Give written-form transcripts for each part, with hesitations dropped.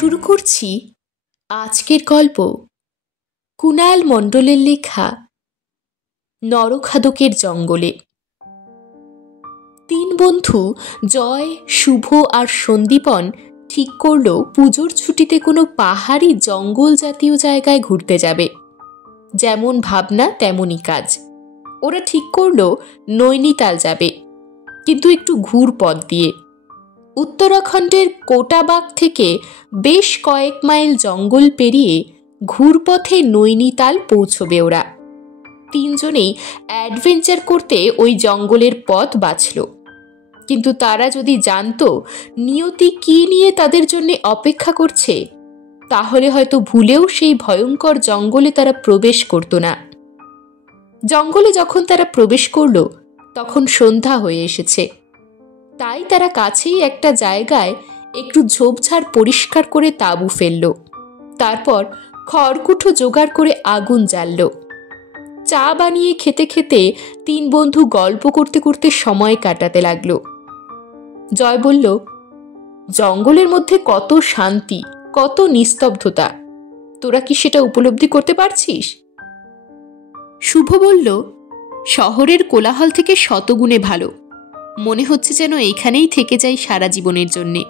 শুরু করছি আজকের গল্প কুনাল মণ্ডলের লেখা নরখাদকের জঙ্গলে। তিন বন্ধু জয়, শুভ আর সন্দীপন ঠিক করলো পুজোর ছুটিতে কোনো পাহাড়ি জঙ্গল জাতীয় জায়গায় ঘুরতে যাবে। যেমন ভাবনা তেমনই কাজ। ওরা ঠিক করলো নৈনিতাল যাবে, কিন্তু একটু ঘুর পথ দিয়ে। উত্তরাখণ্ডের কোটাবাগ থেকে বেশ কয়েক মাইল জঙ্গল পেরিয়ে ঘুরপথে নৈনিতাল পৌঁছবে ওরা। তিনজনেই অ্যাডভেঞ্চার করতে ওই জঙ্গলের পথ বাছল। কিন্তু তারা যদি জানতো নিয়তি কি নিয়ে তাদের জন্য অপেক্ষা করছে, তাহলে হয়তো ভুলেও সেই ভয়ঙ্কর জঙ্গলে তারা প্রবেশ করতো না। জঙ্গলে যখন তারা প্রবেশ করলো তখন সন্ধ্যা হয়ে এসেছে। তাই তারা কাছেই একটা জায়গায় একটু ঝোপঝাড় পরিষ্কার করে তাঁবু ফেলল। তারপর খড়কুটো জোগাড় করে আগুন জ্বালল। চা বানিয়ে খেতে খেতে তিন বন্ধু গল্প করতে করতে সময় কাটাতে লাগলো। জয় বলল, জঙ্গলের মধ্যে কত শান্তি, কত নিস্তব্ধতা, তোরা কি সেটা উপলব্ধি করতে পারছিস? শুভ বলল, শহরের কোলাহল থেকে শতগুণে ভালো। মনে হচ্ছে যেন এইখানেই থেকে যাই সারা জীবনের জন্যে।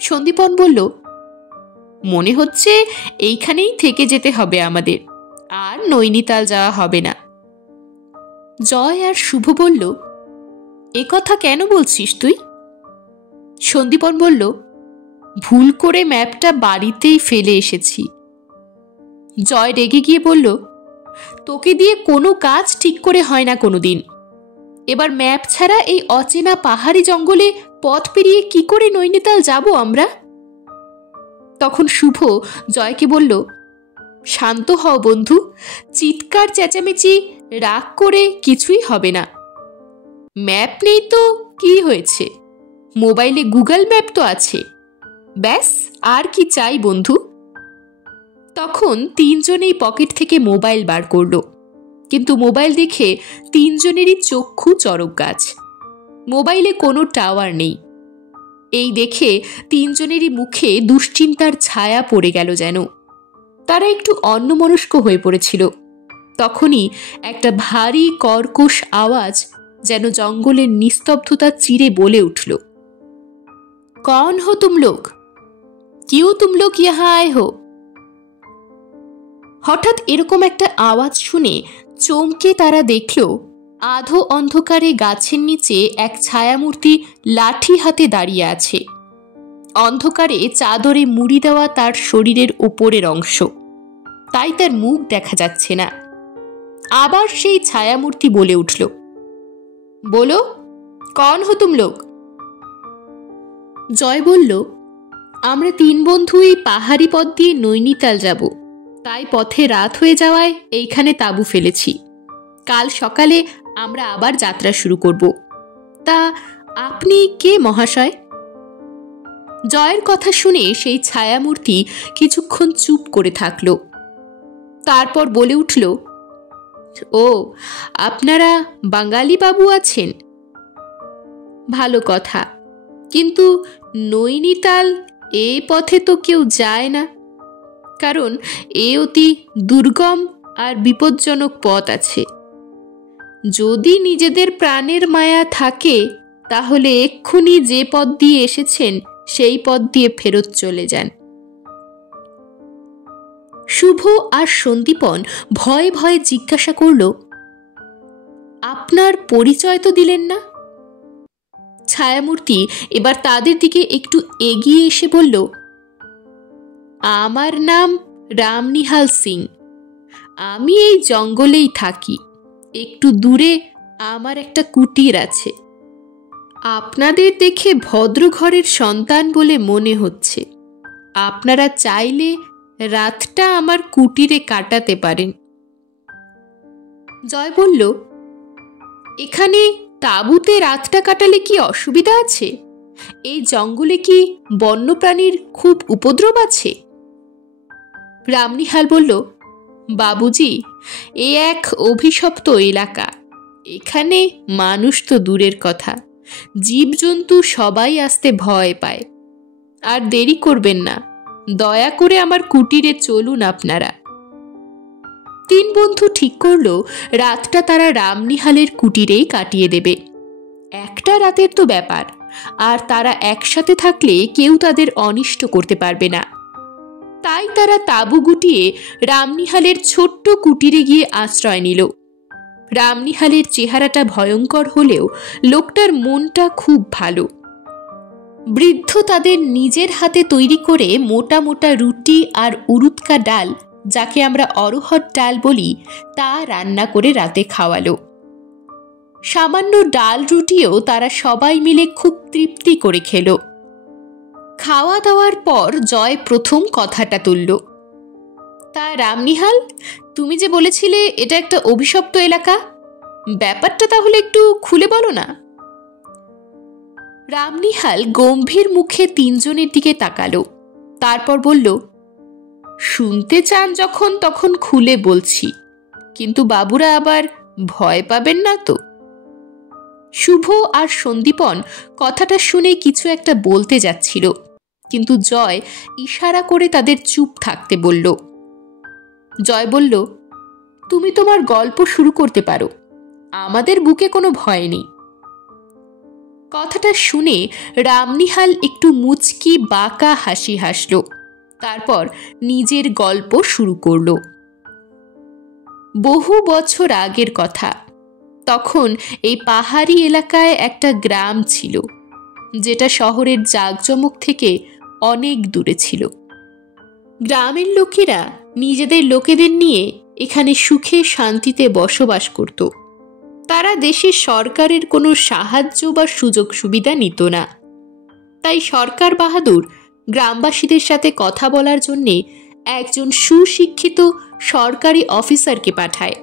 সন্দীপন বলল, মনে হচ্ছে এইখানেই থেকে যেতে হবে আমাদের, আর নৈনিতাল যাওয়া হবে না। জয় আর শুভ বলল, এ কথা কেন বলছিস তুই? সন্দীপন বলল, ভুল করে ম্যাপটা বাড়িতেই ফেলে এসেছি। জয় রেগে গিয়ে বলল, তোকে দিয়ে কোনো কাজ ঠিক করে হয় না কোনোদিন। এবার ম্যাপ ছাড়া এই অচেনা পাহাড়ি জঙ্গলে পথ পেরিয়ে কি করে নৈনিতাল যাব আমরা? তখন শুভ জয়কে বলল, শান্ত হও বন্ধু, চিৎকার চেঁচামেচি রাগ করে কিছুই হবে না। ম্যাপ নেই তো কি হয়েছে, মোবাইলে গুগল ম্যাপ তো আছে, ব্যাস আর কি চাই বন্ধু। তখন তিনজনেই পকেট থেকে মোবাইল বার করলো, কিন্তু মোবাইল দেখে তিনজনেরই চক্ষু চড়ক গাছ। মোবাইলে কোনো টাওয়ার নেই। এই দেখে তিনজনেরই মুখে দুশ্চিন্তার ছায়া পড়ে গেল যেন। তারা একটু অন্যমনস্ক হয়ে পড়েছিল। তখনই একটা ভারী কর্কশ আওয়াজ যেন জঙ্গলের নিস্তব্ধতা চিরে বলে উঠল, কौन हो तुम लोग? क्यों तुम लोग यहाँ आए हो? হঠাৎ এরকম একটা আওয়াজ শুনে চমকে তারা দেখল আধো অন্ধকারে গাছের নিচে এক ছায়ামূর্তি লাঠি হাতে দাঁড়িয়ে আছে। অন্ধকারে চাদরে মুড়ি দেওয়া তার শরীরের ওপরের অংশ, তাই তার মুখ দেখা যাচ্ছে না। আবার সেই ছায়ামূর্তি বলে উঠল, বলো, কौन हो तुम लोग? জয় বলল, আমরা তিন বন্ধু এই পাহাড়ি পথ দিয়ে নৈনিতাল যাব, তাই পথে রাত হয়ে যাওয়ায় এইখানে তাঁবু ফেলেছি। কাল সকালে আমরা আবার যাত্রা শুরু করব। তা আপনি কে মহাশয়? জয়ের কথা শুনে সেই ছায়ামূর্তি কিছুক্ষণ চুপ করে থাকল। তারপর বলে উঠল, ও, আপনারা বাঙালি বাবু আছেন? ভালো কথা, কিন্তু নৈনিতাল এ পথে তো কেউ যায় না, কারণ এ অতি দুর্গম আর বিপজ্জনক পথ আছে। যদি নিজেদের প্রাণের মায়া থাকে তাহলে এক্ষুনি যে পথ দিয়ে এসেছেন সেই পথ দিয়ে ফেরত চলে যান। শুভ আর সন্দীপন ভয়ে ভয়ে জিজ্ঞাসা করল, আপনার পরিচয় তো দিলেন না? ছায়ামূর্তি এবার তাদের দিকে একটু এগিয়ে এসে বলল, আমার নাম রামনিহাল সিং। আমি এই জঙ্গলেই থাকি। একটু দূরে আমার একটা কুটির আছে। আপনাদের দেখে ভদ্র ঘরের সন্তান বলে মনে হচ্ছে। আপনারা চাইলে রাতটা আমার কুটিরে কাটাতে পারেন। জয় বলল, এখানে তাঁবুতে রাতটা কাটালে কি অসুবিধা আছে? এই জঙ্গলে কি বন্যপ্রাণীর খুব উপদ্রব আছে? রামনিহাল বলল, বাবুজি, এ এক অভিশপ্ত এলাকা। এখানে মানুষ তো দূরের কথা, জীবজন্তু সবাই আসতে ভয় পায়। আর দেরি করবেন না, দয়া করে আমার কুটিরে চলুন আপনারা। তিন বন্ধু ঠিক করলো রাতটা তারা রামনিহালের কুটিরেই কাটিয়ে দেবে। একটা রাতের তো ব্যাপার, আর তারা একসাথে থাকলে কেউ তাদের অনিষ্ট করতে পারবে না। তাই তারা তাঁবু গুটিয়ে রামনিহালের ছোট্ট কুটিরে গিয়ে আশ্রয় নিল। রামনিহালের চেহারাটা ভয়ঙ্কর হলেও লোকটার মনটা খুব ভালো। বৃদ্ধ তাদের নিজের হাতে তৈরি করে মোটা মোটা রুটি আর উরুৎকা ডাল, যাকে আমরা অরহর ডাল বলি, তা রান্না করে রাতে খাওয়ালো। সামান্য ডাল রুটিও তারা সবাই মিলে খুব তৃপ্তি করে খেল। খাওয়া দাওয়ার পর জয় প্রথম কথাটা তুলল। তা রামনিহাল, তুমি যে বলেছিলে এটা একটা অভিশপ্ত এলাকা, ব্যাপারটা তাহলে একটু খুলে বলো না। রামনিহাল গম্ভীর মুখে তিনজনের দিকে তাকালো, তারপর বলল, শুনতে চান যখন তখন খুলে বলছি, কিন্তু বাবুরা আবার ভয় পাবেন না তো? শুভ আর সন্দীপন কথাটা শুনে কিছু একটা বলতে যাচ্ছিল, কিন্তু জয় ইশারা করে তাদের চুপ থাকতে বলল। জয় বলল, তুমি তোমার গল্প শুরু করতে পারো, আমাদের বুকে কোনো ভয় নেই। কথাটা শুনে রামনিহাল একটু মুচকি বাঁকা হাসি হাসল, তারপর নিজের গল্প শুরু করল। বহু বছর আগের কথা। তখন এই পাহাড়ি এলাকায় একটা গ্রাম ছিল, যেটা শহরের জাঁকজমক থেকে অনেক দূরে ছিল। গ্রামের লোকেরা নিজেদের লোকেদের নিয়ে এখানে সুখে শান্তিতে বসবাস করত। তারা দেশের সরকারের কোনো সাহায্য বা সুযোগ সুবিধা নিত না। তাই সরকার বাহাদুর গ্রামবাসীদের সাথে কথা বলার জন্যে একজন সুশিক্ষিত সরকারি অফিসারকে পাঠায়।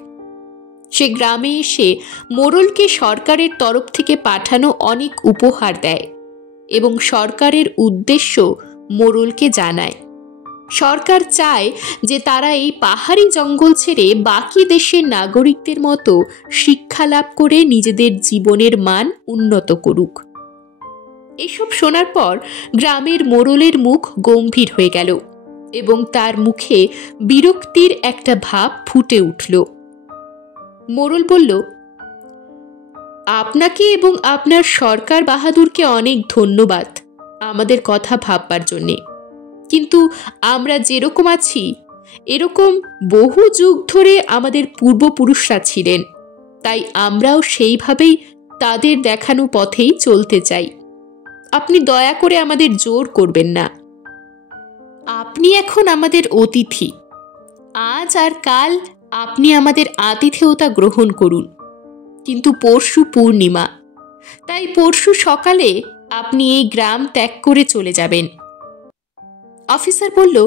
সে গ্রামে এসে মোড়লকে সরকারের তরফ থেকে পাঠানো অনেক উপহার দেয় এবং সরকারের উদ্দেশ্য মোড়লকে জানায়। সরকার চায় যে তারা এই পাহাড়ি জঙ্গল ছেড়ে বাকি দেশের নাগরিকদের মতো শিক্ষা লাভ করে নিজেদের জীবনের মান উন্নত করুক। এসব শোনার পর গ্রামের মোড়লের মুখ গম্ভীর হয়ে গেল এবং তার মুখে বিরক্তির একটা ভাব ফুটে উঠল। মোড়ল বলল, আপনাকে এবং আপনার সরকার বাহাদুরকে অনেক ধন্যবাদ আমাদের কথা ভাববার জন্যে, কিন্তু আমরা যেরকম আছি এরকম বহু যুগ ধরে আমাদের পূর্বপুরুষরা ছিলেন, তাই আমরাও সেইভাবেই তাদের দেখানো পথেই চলতে চাই। আপনি দয়া করে আমাদের জোর করবেন না। আপনি এখন আমাদের অতিথি, আজ আর কাল আপনি আমাদের আতিথেয়তা গ্রহণ করুন, কিন্তু পরশু পূর্ণিমা, তাই পরশু সকালে আপনি এই গ্রাম ত্যাগ করে চলে যাবেন। অফিসার বলল,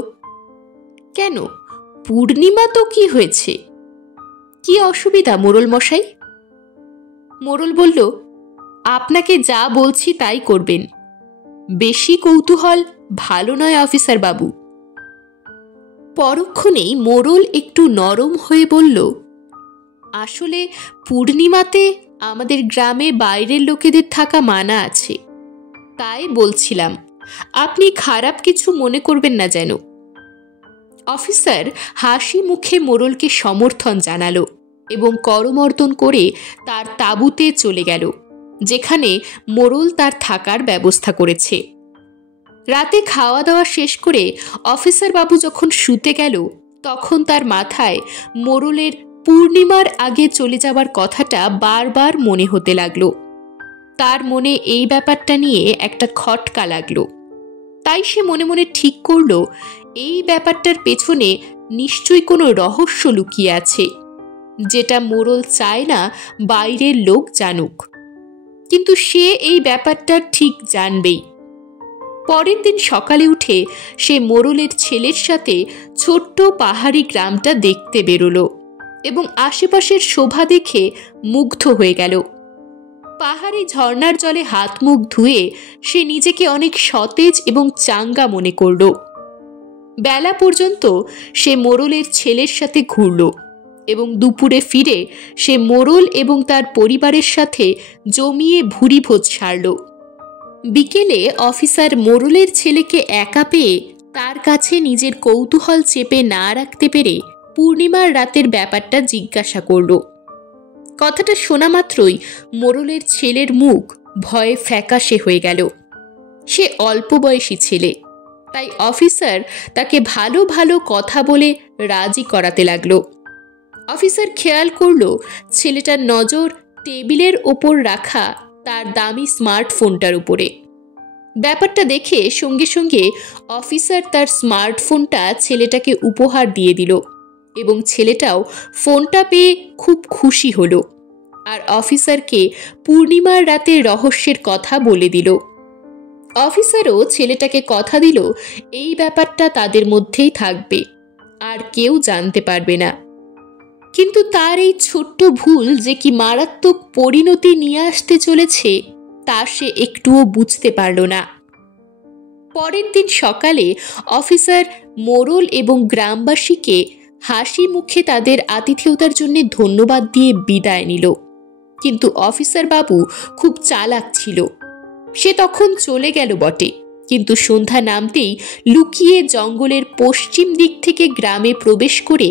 কেন, পূর্ণিমা তো কি হয়েছে, কি অসুবিধা মোড়ল মশাই? মোড়ল বলল, আপনাকে যা বলছি তাই করবেন, বেশি কৌতূহল ভালো নয় অফিসার বাবু। পরক্ষণেই মোড়ল একটু নরম হয়ে বলল, আসলে পূর্ণিমাতে আমাদের গ্রামে বাইরের লোকেদের থাকা মানা আছে, তাই বলছিলাম, আপনি খারাপ কিছু মনে করবেন না যেন। অফিসার হাসি মুখে মোড়লকে সমর্থন জানালো এবং করমর্দন করে তার তাঁবুতে চলে গেল, যেখানে মোড়ল তার থাকার ব্যবস্থা করেছে। রাতে খাওয়া দাওয়া শেষ করে অফিসার বাবু যখন শুতে গেল, তখন তার মাথায় মোড়লের পূর্ণিমার আগে চলে যাবার কথাটা বারবার মনে হতে লাগলো। তার মনে এই ব্যাপারটা নিয়ে একটা খটকা লাগলো। তাই সে মনে মনে ঠিক করল, এই ব্যাপারটার পেছনে নিশ্চয়ই কোনো রহস্য লুকিয়ে আছে, যেটা মোড়ল চায় না বাইরের লোক জানুক, কিন্তু সে এই ব্যাপারটা ঠিক জানবেই। পরের দিন সকালে উঠে সে মোড়লের ছেলের সাথে ছোট্ট পাহাড়ি গ্রামটা দেখতে বেরোলো এবং আশেপাশের শোভা দেখে মুগ্ধ হয়ে গেল। পাহাড়ি ঝর্ণার জলে হাত মুখ ধুয়ে সে নিজেকে অনেক সতেজ এবং চাঙ্গা মনে করল। বেলা পর্যন্ত সে মোড়লের ছেলের সাথে ঘুরল এবং দুপুরে ফিরে সে মোড়ল এবং তার পরিবারের সাথে জমিয়ে ভুরিভোজ সারল। বিকেলে অফিসার মোরলের ছেলেকে একা পেয়ে তার কাছে নিজের কৌতূহল চেপে না রাখতে পেরে পূর্ণিমার রাতের ব্যাপারটা জিজ্ঞাসা করল। কথাটা শোনা মাত্রই মোরলের ছেলের মুখ ভয়ে ফ্যাকাশে হয়ে গেল। সে অল্প বয়সী ছেলে, তাই অফিসার তাকে ভালো ভালো কথা বলে রাজি করাতে লাগলো। অফিসার খেয়াল করল ছেলেটার নজর টেবিলের ওপর রাখা তার দামি স্মার্টফোনটার উপরে। ব্যাপারটা দেখে সঙ্গে সঙ্গে অফিসার তার স্মার্টফোনটা ছেলেটাকে উপহার দিয়ে দিল এবং ছেলেটাও ফোনটা পেয়ে খুব খুশি হলো আর অফিসারকে পূর্ণিমার রাতের রহস্যের কথা বলে দিল। অফিসারও ছেলেটাকে কথা দিল এই ব্যাপারটা তাদের মধ্যেই থাকবে, আর কেউ জানতে পারবে না। কিন্তু তার এই ছোট্ট ভুল যে কি মারাত্মক পরিণতি নিয়ে আসতে চলেছে তা সে একটুও বুঝতে পারল না। পরের দিন সকালে অফিসার মোরল এবং গ্রামবাসীকে হাসি মুখে তাদের আতিথেয়তার জন্য ধন্যবাদ দিয়ে বিদায় নিল। কিন্তু অফিসার বাবু খুব চালাক ছিল। সে তখন চলে গেল বটে, কিন্তু সন্ধ্যা নামতেই লুকিয়ে জঙ্গলের পশ্চিম দিক থেকে গ্রামে প্রবেশ করে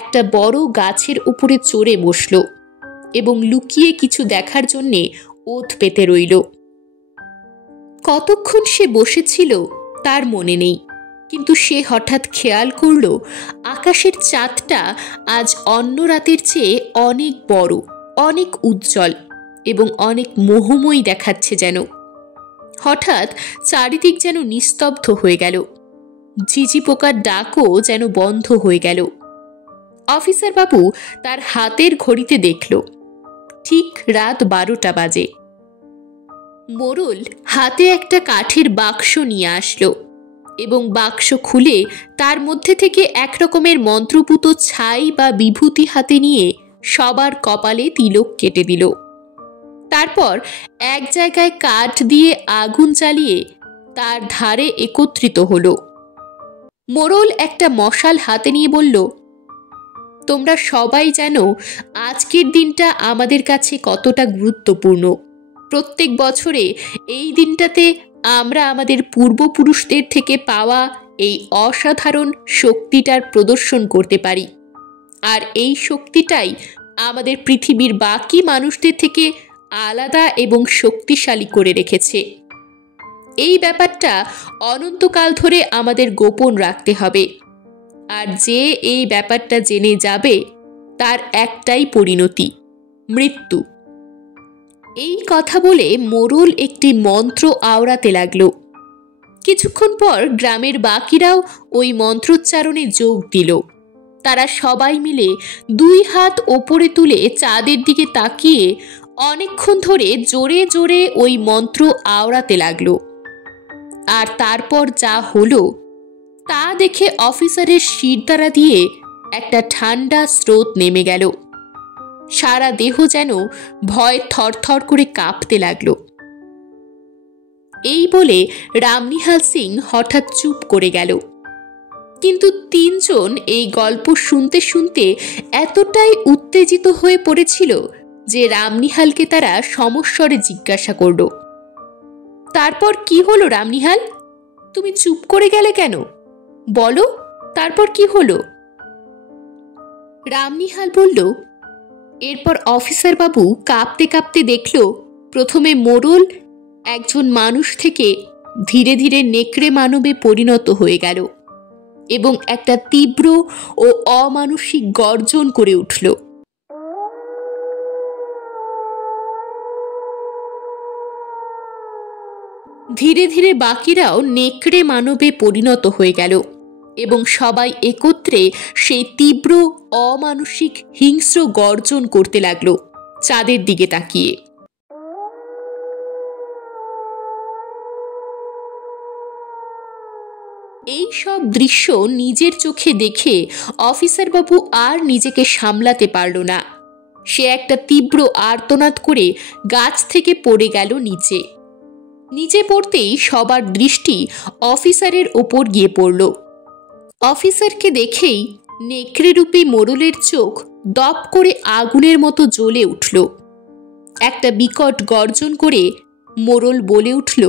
একটা বড় গাছের উপরে চড়ে বসল এবং লুকিয়ে কিছু দেখার জন্যে ওত পেতে রইল। কতক্ষণ সে বসেছিল তার মনে নেই, কিন্তু সে হঠাৎ খেয়াল করল আকাশের চাঁদটা আজ অন্য রাতের চেয়ে অনেক বড়, অনেক উজ্জ্বল এবং অনেক মোহময়ী দেখাচ্ছে যেন। হঠাৎ চারিদিক যেন নিস্তব্ধ হয়ে গেল, ঝিঝি পোকার ডাকও যেন বন্ধ হয়ে গেল। অফিসার বাবু তার হাতের ঘড়িতে দেখল ঠিক রাত 12টা বাজে। মোরল হাতে একটা কাঠের বাক্স নিয়ে আসলো এবং বাক্স খুলে তার মধ্যে থেকে এক রকমের মন্ত্রপুত ছাই বা বিভূতি হাতে নিয়ে সবার কপালে তিলক কেটে দিল। তারপর এক জায়গায় কাঠ দিয়ে আগুন জ্বালিয়ে তার ধারে একত্রিত হলো। মোরল একটা মশাল হাতে নিয়ে বলল, তোমরা সবাই জানো আজকের দিনটা আমাদের কাছে কতটা গুরুত্বপূর্ণ। প্রত্যেক বছরে এই দিনটাতে আমরা আমাদের পূর্বপুরুষদের থেকে পাওয়া এই অসাধারণ শক্তিটার প্রদর্শন করতে পারি, আর এই শক্তিটাই আমাদের পৃথিবীর বাকি মানুষদের থেকে আলাদা এবং শক্তিশালী করে রেখেছে। এই ব্যাপারটা অনন্তকাল ধরে আমাদের গোপন রাখতে হবে, আর যে এই ব্যাপারটা জেনে যাবে তার একটাই পরিণতি, মৃত্যু। এই কথা বলে মোরল একটি মন্ত্র আওড়াতে লাগলো। কিছুক্ষণ পর গ্রামের বাকিরাও ওই মন্ত্রোচ্চারণে যোগ দিল। তারা সবাই মিলে 2 হাত ওপরে তুলে চাঁদের দিকে তাকিয়ে অনেকক্ষণ ধরে জোরে জোরে ওই মন্ত্র আওড়াতে লাগলো। আর তারপর যা হলো তা দেখে অফিসারের শিরদাঁড়া দিয়ে একটা ঠান্ডা স্রোত নেমে গেল। সারা দেহ যেন ভয় থরথর করে কাঁপতে লাগলো। এই বলে রামনিহাল সিং হঠাৎ চুপ করে গেল। কিন্তু 3 জন এই গল্প শুনতে শুনতে এতটাই উত্তেজিত হয়ে পড়েছিল যে রামনিহালকে তারা সমস্বরে জিজ্ঞাসা করল, তারপর কি হলো রামনিহাল? তুমি চুপ করে গেলে কেন? বলো, তারপর কি হলো? রামনিহাল বলল, এরপর অফিসার বাবু কাঁপতে কাঁপতে দেখল প্রথমে মোরল একজন মানুষ থেকে ধীরে ধীরে নেকড়ে মানবে পরিণত হয়ে গেল এবং একটা তীব্র ও অমানুষিক গর্জন করে উঠল। ধীরে ধীরে বাকিরাও নেকড়ে মানবে পরিণত হয়ে গেল এবং সবাই একত্রে সেই তীব্র অমানুষিক হিংস্র গর্জন করতে লাগলো চাঁদের দিকে তাকিয়ে। এই সব দৃশ্য নিজের চোখে দেখে অফিসার বাবু আর নিজেকে সামলাতে পারল না। সে একটা তীব্র আর্তনাদ করে গাছ থেকে পড়ে গেল নিচে। নিচে পড়তেই সবার দৃষ্টি অফিসারের ওপর গিয়ে পড়ল। অফিসারকে দেখেই নেকড়েরূপী মোরলের চোখ দপ করে আগুনের মতো জ্বলে উঠল। একটা বিকট গর্জন করে মোরল বলে উঠল,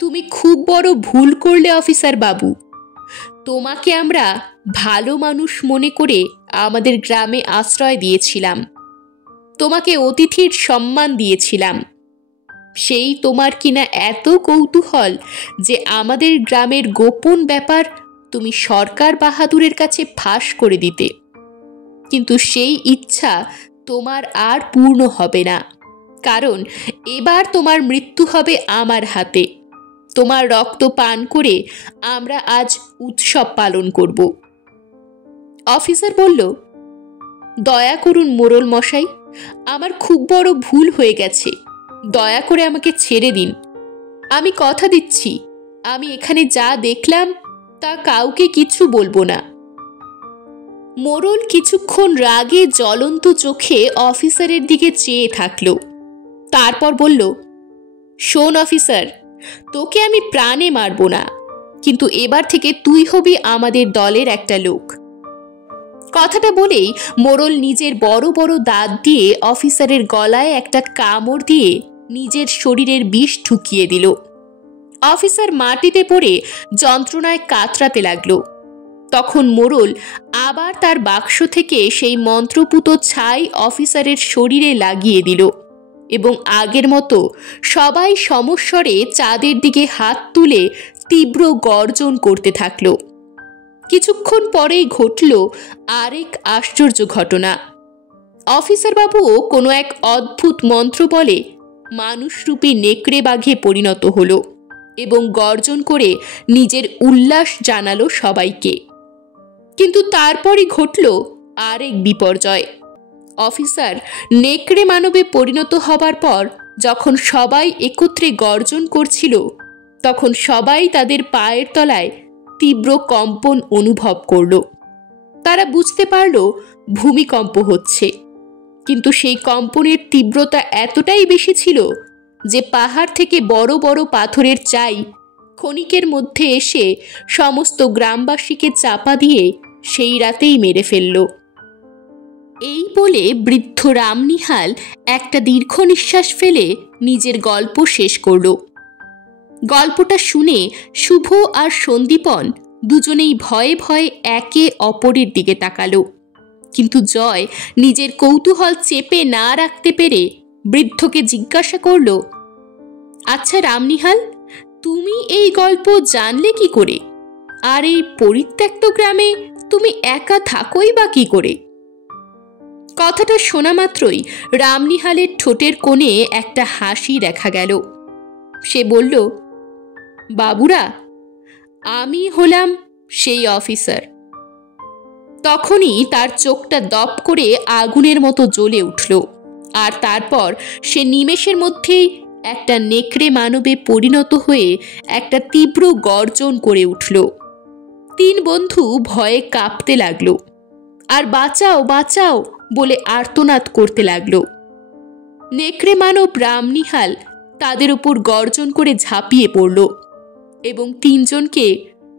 তুমি খুব বড় ভুল করলে অফিসার বাবু। তোমাকে আমরা ভালো মানুষ মনে করে আমাদের গ্রামে আশ্রয় দিয়েছিলাম, তোমাকে অতিথির সম্মান দিয়েছিলাম। সেই তোমার কিনা এত কৌতূহল যে আমাদের গ্রামের গোপন ব্যাপার তুমি সরকার বাহাদুরের কাছে ফাঁস করে দিতে। কিন্তু সেই ইচ্ছা তোমার আর পূর্ণ হবে না, কারণ এবার তোমার মৃত্যু হবে আমার হাতে। তোমার রক্ত পান করে আমরা আজ উৎসব পালন করব। অফিসার বলল, দয়া করুন মোড়ল মশাই, আমার খুব বড় ভুল হয়ে গেছে, দয়া করে আমাকে ছেড়ে দিন। আমি কথা দিচ্ছি, আমি এখানে যা দেখলাম তা কাউকে কিছু বলবো না। মোড়ল কিছুক্ষণ রাগে জ্বলন্ত চোখে অফিসারের দিকে চেয়ে থাকলো। তারপর বলল, শোন অফিসার, তোকে আমি প্রাণে মারব না, কিন্তু এবার থেকে তুই হবি আমাদের দলের একটা লোক। কথাটা বলেই মোড়ল নিজের বড় বড় দাঁত দিয়ে অফিসারের গলায় একটা কামড় দিয়ে নিজের শরীরের বিষ ঢুকিয়ে দিল। অফিসার মাটিতে পড়ে যন্ত্রণায় কাতরাতে লাগলো। তখন মোড়ল আবার তার বাক্স থেকে সেই মন্ত্রপুত ছাই অফিসারের শরীরে লাগিয়ে দিল এবং আগের মতো সবাই সমস্বরে চাঁদের দিকে হাত তুলে তীব্র গর্জন করতে থাকলো। কিছুক্ষণ পরেই ঘটল আরেক আশ্চর্য ঘটনা। অফিসার বাবুও কোনো এক অদ্ভুত মন্ত্র বলে মানুষরূপী নেকড়ে বাঘে পরিণত হলো এবং গর্জন করে নিজের উল্লাস জানালো সবাইকে। কিন্তু তারপরই ঘটল আরেক বিপর্যয়। অফিসার নেকড়ে মানবে পরিণত হবার পর যখন সবাই একত্রে গর্জন করছিল, তখন সবাই তাদের পায়ের তলায় তীব্র কম্পন অনুভব করল। তারা বুঝতে পারল ভূমিকম্প হচ্ছে, কিন্তু সেই কম্পনের তীব্রতা এতটাই বেশি ছিল যে পাহাড় থেকে বড় বড় পাথরের চাই ক্ষণিকের মধ্যে এসে সমস্ত গ্রামবাসীকে চাপা দিয়ে সেই রাতেই মেরে ফেলল। এই বলে বৃদ্ধ রামনিহাল একটা দীর্ঘ নিঃশ্বাস ফেলে নিজের গল্প শেষ করল। গল্পটা শুনে শুভ আর সন্দীপন দুজনেই ভয়ে ভয়ে একে অপরের দিকে তাকালো। কিন্তু জয় নিজের কৌতূহল চেপে না রাখতে পেরে বৃদ্ধকে জিজ্ঞাসা করল, আচ্ছা রামনিহাল, তুমি এই গল্প জানলে কি করে? আর এই পরিত্যক্ত গ্রামে তুমি একা থাকোই বা কি করে? কথাটা শোনা মাত্রই রামনিহালের ঠোঁটের কোণে একটা হাসি দেখা গেল। সে বলল, বাবুরা, আমি হলাম সেই অফিসার। তখনই তার চোখটা দপ করে আগুনের মতো জ্বলে উঠল, আর তারপর সে নিমেষের মধ্যেই একটা নেকড়ে মানবে পরিণত হয়ে একটা তীব্র গর্জন করে উঠল। তিন বন্ধু ভয়ে কাঁপতে লাগলো আর বাঁচাও বাঁচাও বলে আর্তনাদ করতে লাগলো। নেকড়ে মানব রামনিহাল তাদের উপর গর্জন করে ঝাঁপিয়ে পড়ল এবং তিনজনকে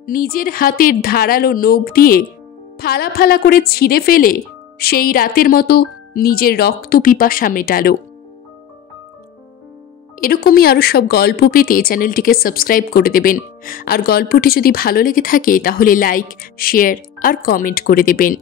নিজের হাতের ধারালো নখ দিয়ে ফালা ফালা করে ছিঁড়ে ফেলে সেই রাতের মতো নিজের রক্ত পিপাসা মেটালো। এরকমই আরও সব গল্প পেতে চ্যানেলটিকে সাবস্ক্রাইব করে দেবেন, আর গল্পটি যদি ভালো লেগে থাকে তাহলে লাইক, শেয়ার আর কমেন্ট করে দেবেন।